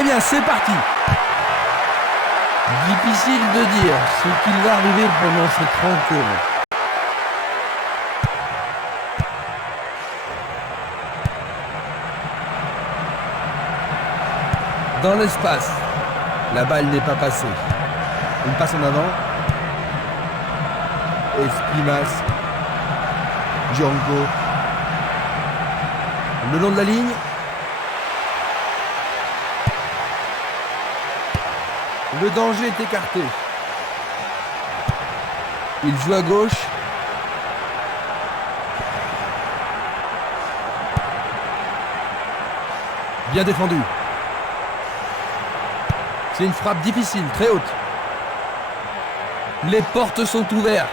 Eh bien, c'est parti. Difficile de dire ce qu'il va arriver pendant cette rencontre. Dans l'espace, la balle n'est pas passée. Une passe en avant. Espimas. Django. Le long de la ligne. Le danger est écarté. Il joue à gauche. Bien défendu. C'est une frappe difficile, très haute. Les portes sont ouvertes.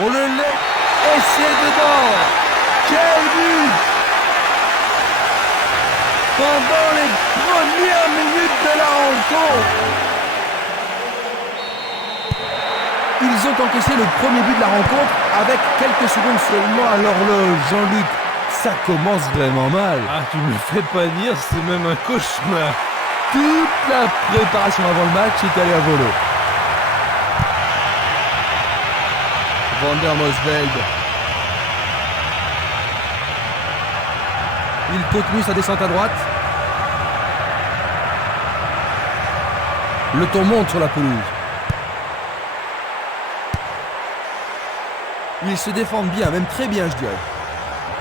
On le laisse. Et c'est dedans. Quel but! Pendant les premières minutes de la rencontre, ils ont encaissé le premier but de la rencontre avec quelques secondes seulement à l'horloge. Jean-Luc, ça commence vraiment mal. Ah, tu me fais pas dire, c'est même un cauchemar. Toute la préparation avant le match est allée à volo. Van der Mosveld. Il continue sa descente à droite. Le ton monte sur la pelouse. Ils se défendent bien, même très bien, je dirais.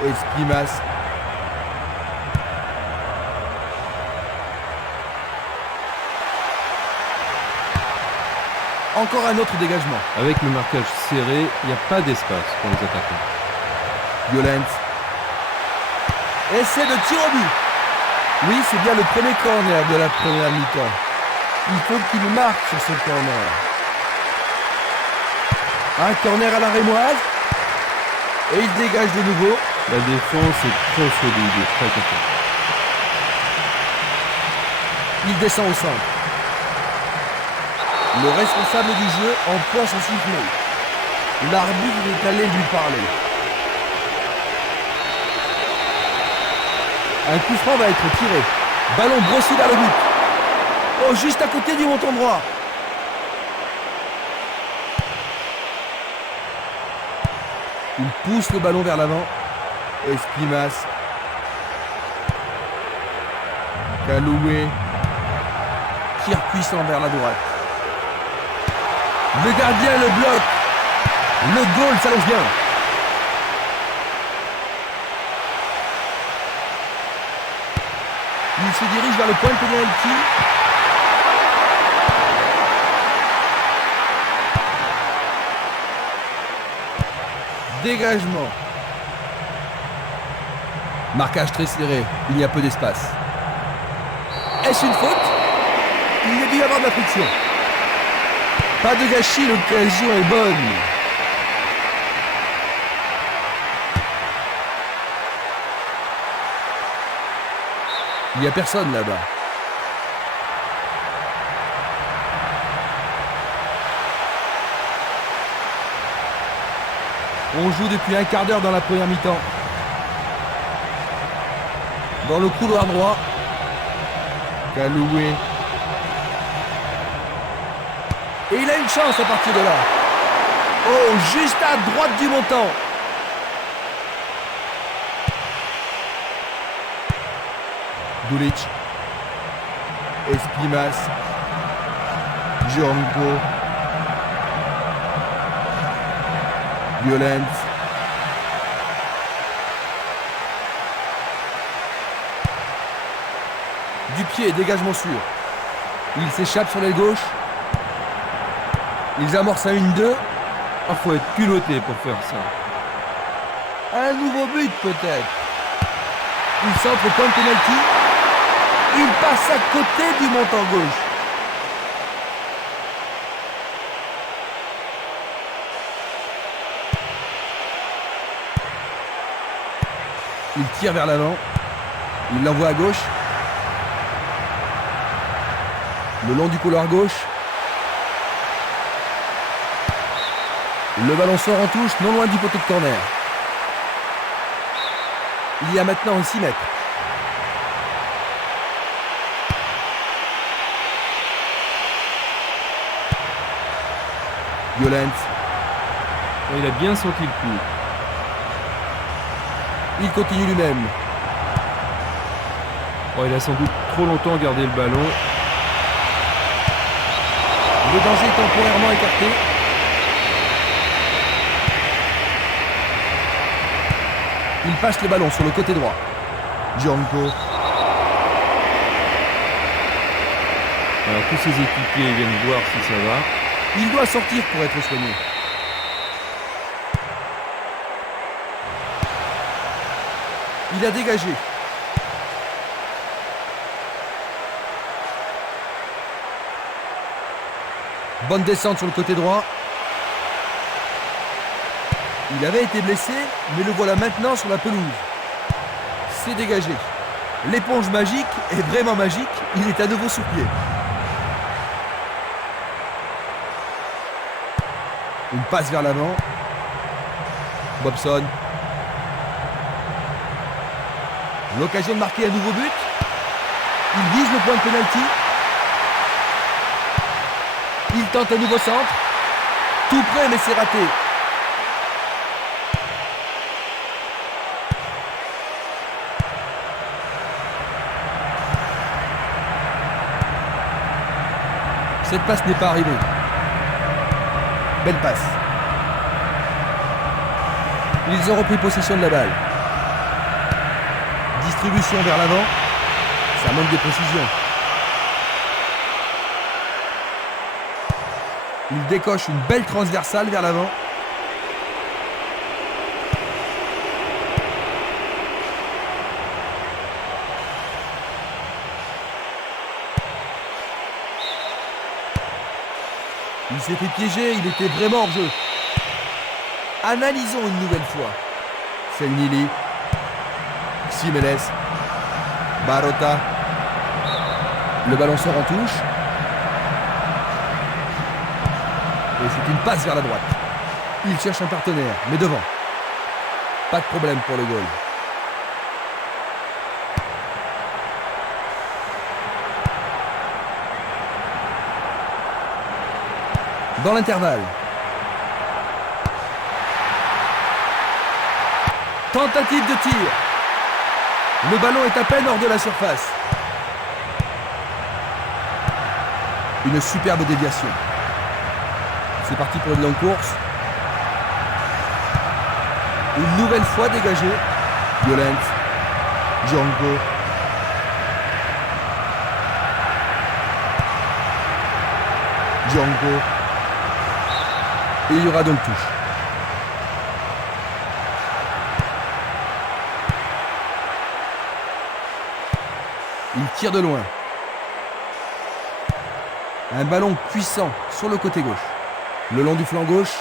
Espimas. Encore un autre dégagement. Avec le marquage serré, il n'y a pas d'espace pour les attaquants. Violence. Essai de tir au but. Oui, c'est bien le premier corner de la première mi-temps. Il faut qu'il marque sur ce corner. Un corner à la rémoise. Et il dégage de nouveau. La défense est trop solide et très capable. Il descend au centre. Le responsable du jeu en pense à siffler. L'arbitre est allé lui parler. Un coup franc va être tiré. Ballon brossé vers le but. Oh, juste à côté du montant droit. Il pousse le ballon vers l'avant. Espimas. Kaloué. Tir puissant vers la droite. Le gardien le bloque. Le goal s'allonge bien. Il se dirige vers le point de pénalty. Dégagement. Marquage très serré. Il y a peu d'espace. Est-ce une faute? Il y a dû y avoir de la friction. Pas de gâchis, l'occasion est bonne. Il n'y a personne là-bas. On joue depuis un quart d'heure dans la première mi-temps. Dans le couloir droit. Kaloué. Et il a une chance à partir de là. Oh, juste à droite du montant. Dulic. Espimas. Django. Violence. Du pied, dégagement sûr. Il s'échappe sur l'aile gauche. Ils amorcent un 1-2. Ah, faut être culotté pour faire ça. Un nouveau but peut-être. Il centre au point de pénalty. Il passe à côté du montant gauche. Il tire vers l'avant. Il l'envoie à gauche. Le long du couloir gauche. Le ballon sort en touche, non loin du poteau de corner. Il y a maintenant 6 mètres. Violent. Il a bien senti le coup. Il continue lui-même. Il a sans doute trop longtemps gardé le ballon. Le danger est temporairement écarté. Il passe le ballon sur le côté droit. Django. Alors tous ses équipiers viennent voir si ça va. Il doit sortir pour être soigné. Il a dégagé. Bonne descente sur le côté droit. Il avait été blessé, mais le voilà maintenant sur la pelouse. C'est dégagé. L'éponge magique est vraiment magique. Il est à nouveau sur pied. Une passe vers l'avant. Bobson. L'occasion de marquer un nouveau but. Il vise le point de pénalty. Il tente un nouveau centre. Tout près, mais c'est raté. Cette passe n'est pas arrivée. Belle passe. Ils ont repris possession de la balle. Distribution vers l'avant. Ça manque de précision. Il décoche une belle transversale vers l'avant. Il s'est fait piéger, il était vraiment hors jeu. Analysons une nouvelle fois. Selnili. Ximénez. Barota. Le ballon sort en touche. Et c'est une passe vers la droite. Il cherche un partenaire, mais devant. Pas de problème pour le goal. Dans l'intervalle. Tentative de tir. Le ballon est à peine hors de la surface. Une superbe déviation. C'est parti pour une longue course. Une nouvelle fois dégagée. Violent. Django. Django. Et il y aura donc touche. Il tire de loin. Un ballon puissant sur le côté gauche. Le long du flanc gauche.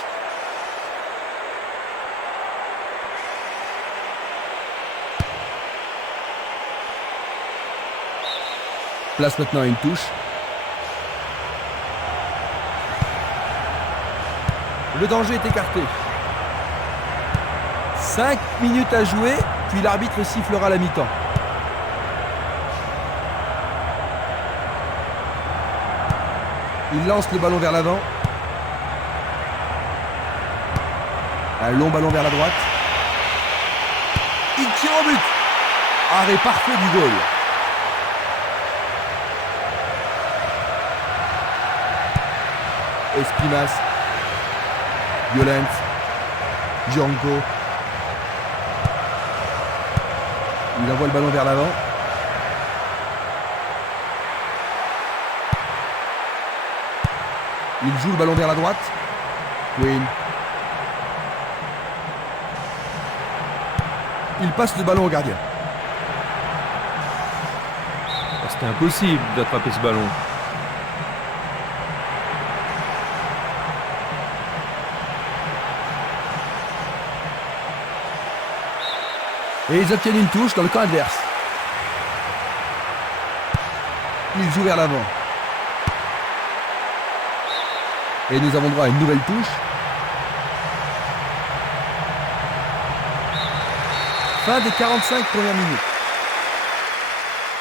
Place maintenant à une touche. Le danger est écarté. 5 minutes à jouer, puis l'arbitre sifflera la mi-temps. Il lance le ballon vers l'avant. Un long ballon vers la droite. Il tire au but. Arrêt parfait du goal. Espinas. Violent. Django. Il envoie le ballon vers l'avant. Il joue le ballon vers la droite. Queen. Il passe le ballon au gardien. C'était impossible d'attraper ce ballon. Et ils obtiennent une touche dans le camp adverse. Il joue vers l'avant. Et nous avons droit à une nouvelle touche. Fin des 45 premières minutes.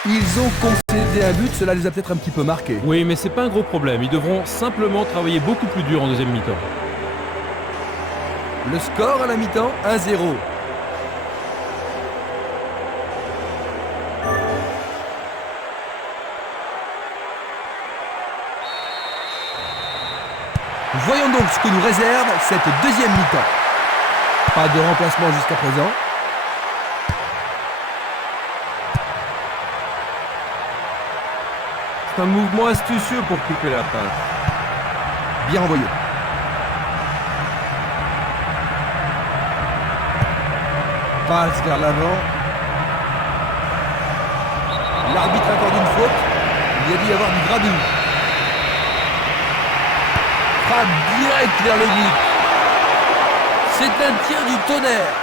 Ils ont concédé un but, cela les a peut-être un petit peu marqués. Oui, mais c'est pas un gros problème. Ils devront simplement travailler beaucoup plus dur en deuxième mi-temps. Le score à la mi-temps, 1-0. Voyons donc ce que nous réserve cette deuxième mi-temps. Pas de remplacement jusqu'à présent. C'est un mouvement astucieux pour couper la passe. Bien envoyé. Passe vers l'avant. L'arbitre accorde une faute. Il y a dû y avoir du gradus. Frappe direct vers le but. C'est un tir du tonnerre.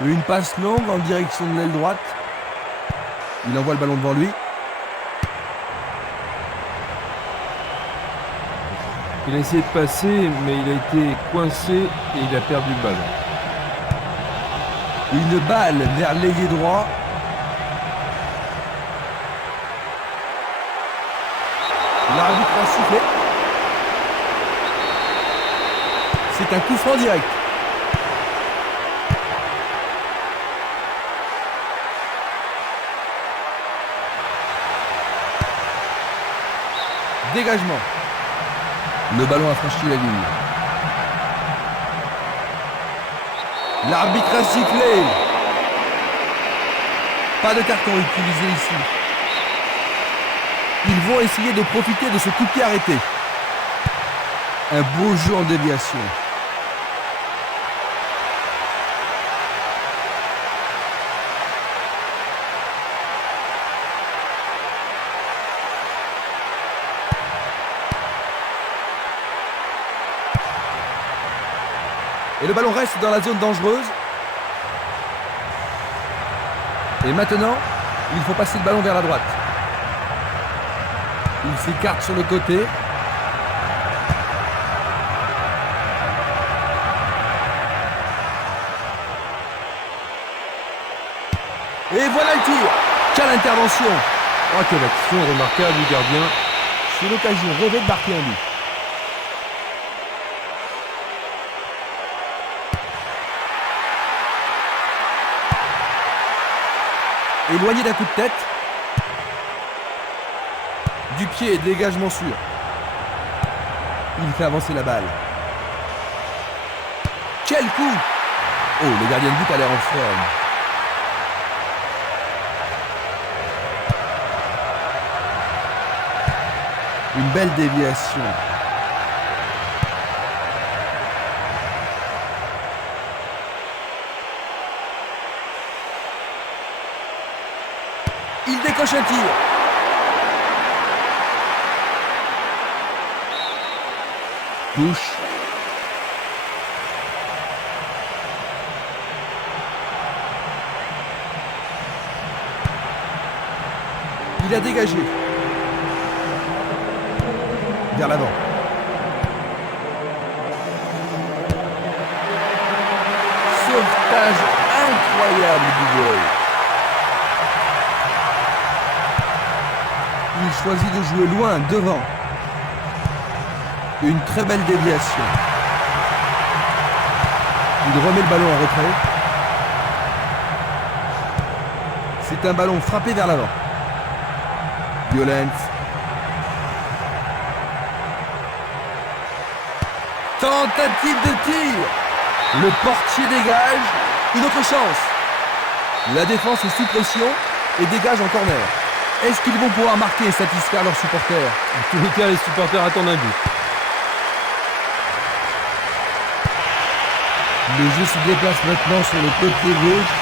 Une passe longue en direction de l'aile droite. Il envoie le ballon devant lui. Il a essayé de passer, mais il a été coincé et il a perdu le ballon. Une balle vers l'ailier droit. L'arbitre a sifflé. C'est un coup franc direct. Dégagement. Le ballon a franchi la ligne. L'arbitre a sifflé. Pas de carton utilisé ici. Ils vont essayer de profiter de ce coup de pied arrêté. Un beau jeu en déviation. Et le ballon reste dans la zone dangereuse. Et maintenant, il faut passer le ballon vers la droite. Il s'écarte sur le côté. Et voilà le tir. Quelle intervention. Oh, quelle action remarquable du gardien. C'est l'occasion rêvée de marquer un but. Éloigné d'un coup de tête. Du pied et dégagement sûr. Il fait avancer la balle. Quel coup! Oh, le gardien de but a l'air en forme. Une belle déviation. Il décoche un tir. Touche. Il a dégagé. Vers l'avant. Sauvetage incroyable du goal. Il choisit de jouer loin, devant. Une très belle déviation. Il remet le ballon en retrait. C'est un ballon frappé vers l'avant. Violence. Tentative de tir. Le portier dégage. Une autre chance. La défense est sous pression et dégage en corner. Est-ce qu'ils vont pouvoir marquer et satisfaire leurs supporters? En tous les cas, les supporters attendent un but. Le jeu se déplace maintenant sur le côté gauche.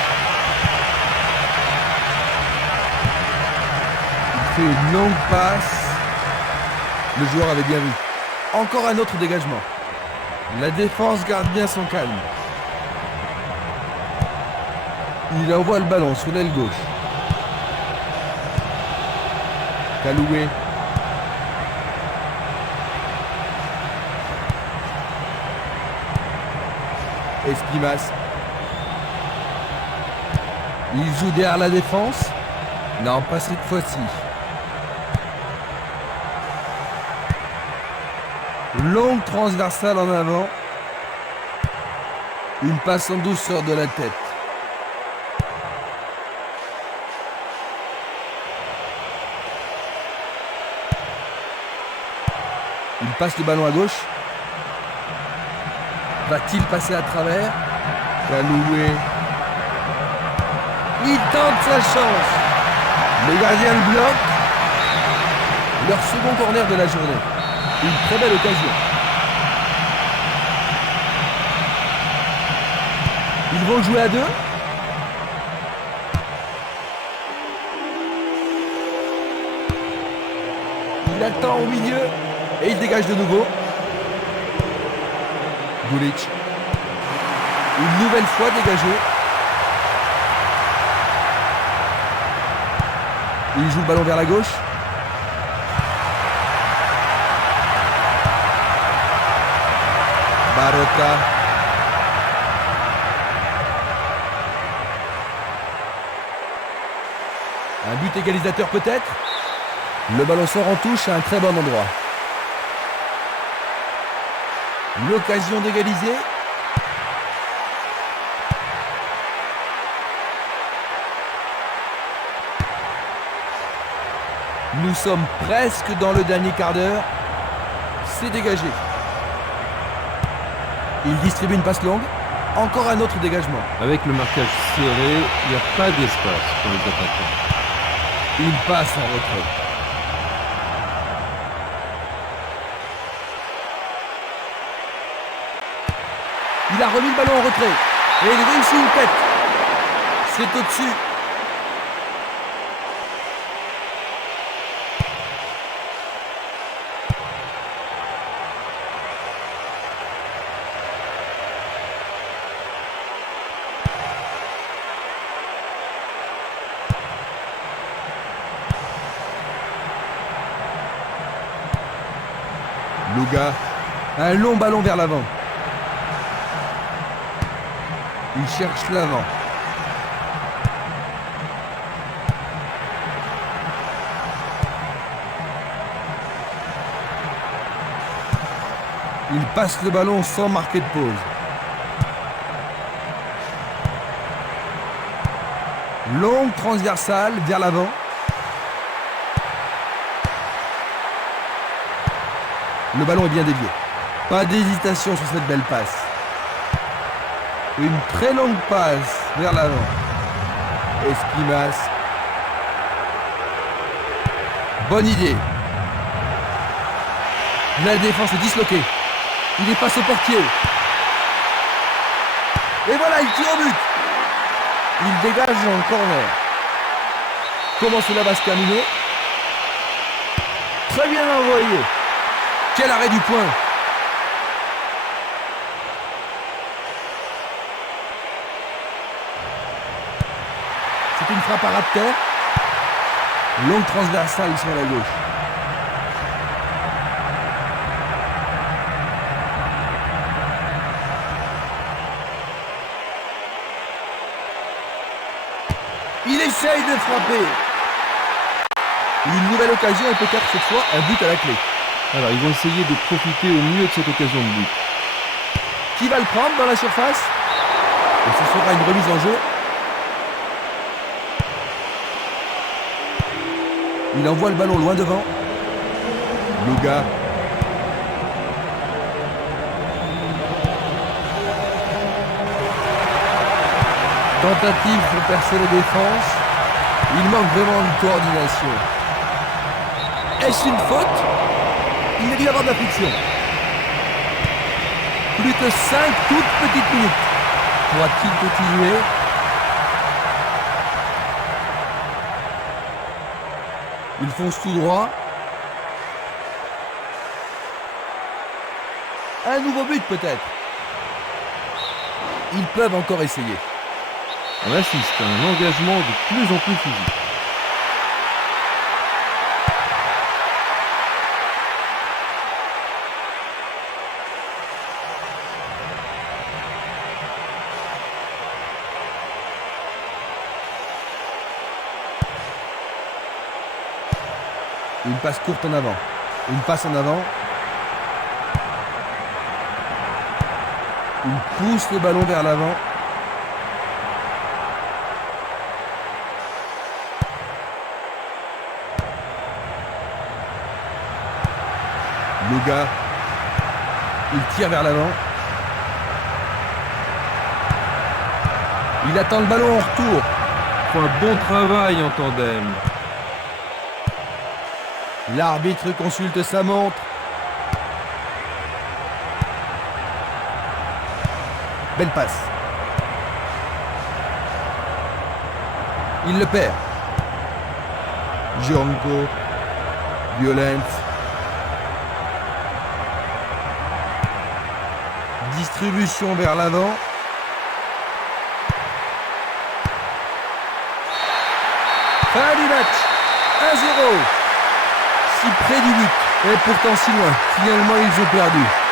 Il fait une longue passe. Le joueur avait bien vu. Encore un autre dégagement. La défense garde bien son calme. Il envoie le ballon sur l'aile gauche. Kaloué. Esquimas. Il joue derrière la défense. Non, pas cette fois-ci. Longue transversale en avant. Une passe en douceur de la tête. Il passe le ballon à gauche. Va-t-il passer à travers? Caloué. Il tente sa chance. Le gardien le bloque. Leur second corner de la journée. Une très belle occasion. Ils vont jouer à deux. Il attend au milieu et il dégage de nouveau. Gulic. Une nouvelle fois dégagé. Il joue le ballon vers la gauche. Barota. Un but égalisateur peut-être. Le ballon sort en touche à un très bon endroit. L'occasion d'égaliser. Nous sommes presque dans le dernier quart d'heure. C'est dégagé. Il distribue une passe longue. Encore un autre dégagement. Avec le marquage serré, il n'y a pas d'espace pour les attaquants. Il passe en retrait. Il a remis le ballon en retrait. Et il réussit une tête. C'est au-dessus. Luga. Un long ballon vers l'avant. Il cherche l'avant. Il passe le ballon sans marquer de pause. Longue transversale vers l'avant. Le ballon est bien dévié. Pas d'hésitation sur cette belle passe. Une très longue passe vers l'avant. Esquimas. Bonne idée. La défense est disloquée. Il est face au portier. Et voilà, il tire au but. Il dégage en corner. Comment cela va se terminer? Très bien envoyé. Quel arrêt du point. C'est une frappe à ras de terre. Longue transversale sur la gauche. Il essaye de frapper. Une nouvelle occasion et peut-être cette fois un but à la clé. Alors ils vont essayer de profiter au mieux de cette occasion de but. Qui va le prendre dans la surface? Et ce sera une remise en jeu. Il envoie le ballon loin devant. Luga. Tentative pour percer la défense. Il manque vraiment de coordination. Est-ce une faute? Il n'est y avoir de la friction. Plus que 5 toutes petites minutes. Pourra-t-il continuer? Il fonce tout droit. Un nouveau but peut-être. Ils peuvent encore essayer. On assiste à un engagement de plus en plus physique. Une passe courte en avant. Une passe en avant. Il pousse le ballon vers l'avant. Luga. Il tire vers l'avant. Il attend le ballon en retour. Faut un bon travail en tandem. L'arbitre consulte sa montre. Belle passe. Il le perd. Gianco. Violence. Distribution vers l'avant. Fin du match. 1-0. Si près du but et pourtant si loin. Finalement, ils ont perdu.